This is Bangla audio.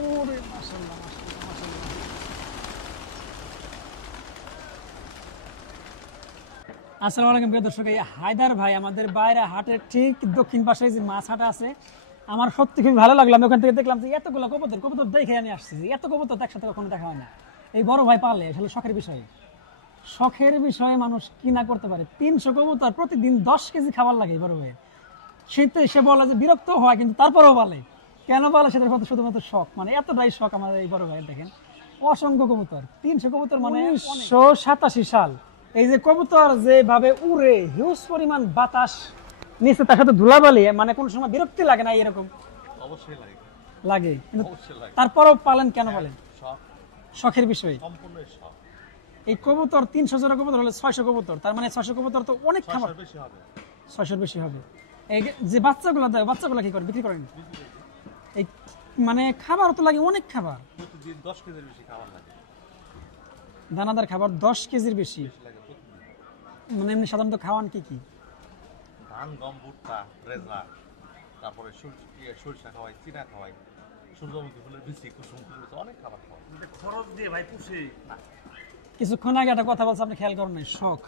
ওরে মাশাআল্লাহ মাশাআল্লাহ মাশাআল্লাহ। আসসালামু আলাইকুম প্রিয় দর্শক, এই হায়দার ভাই আমাদের বাইরে হাটের ঠিক দক্ষিণ পাশে যে মাছ হাট আছে, আমার সত্যি খুব ভালো লাগলো। আমি ওখান থেকে দেখলাম যে এতগুলো কবুতর দেখে আমি আসছি, এত কবুতর তো একসাথে কখনো দেখা হয় না। এই বড় ভাই পালে আসলে শখের বিষয়ে মানুষ কি না করতে পারে। 300 কবুতর প্রতিদিন 10 কেজি খাবার লাগে এই বড় ভাইয়ের। শীতে সে বলে যে বিরক্ত হয়, কিন্তু তারপরেও বলে কেন বলে সেটার কথা শুধুমাত্র শখ, মানে এতটাই শখ আমার এই বড় ভাইয়ের। দেখেন অসংখ্য কবুতর, 300 কবুতর, মানে 1987 সাল। এই যে কবুতর যেভাবে উড়ে, হিউজ পরিমাণ বাতাস নিচে, তার সাথে ধুলাবালি, মানে কোন সময় বিরক্তি লাগে না এরকম? অবশ্যই লাগে। লাগে, কিন্তু অবশ্যই লাগে। তারপরও পালেন কেন বলেন? শখ, শখের বিষয়। সম্পূর্ণ শখ। এই কবুতর 300 জোড়া কবুতর হলে 600 কবুতর, তার মানে 600 কবুতর তো অনেক খাবার। 600 বেশি হবে। 600 বেশি হবে। এই যে বাচ্চাগুলো দেয়, বাচ্চাগুলো কি করেন, বিক্রি করেন? এই মানে খাবার তো লাগে অনেক খাবার, প্রতিদিন 10 কেজির বেশি খাবার লাগে। দানাদার খাবার 10 কেজির বেশি। বেশি লাগে প্রতিদিন। মানে এমনি সাধারণত খাওয়ান কি কি? ধান, গম, ভুট্টা, রেজা, তারপরে সরিষা খাওয়াই, চিনা খাওয়াই, সূর্যমুখী ফুলের বিচি, কুসুম ফুলের বিচি, অনেক খাবার খাওয়াই। খরচ দিয়ে ভাই পুষে কিছুক্ষণ আগে একটা কথা বলছে, আপনি খেয়াল করেন নাই? শখ।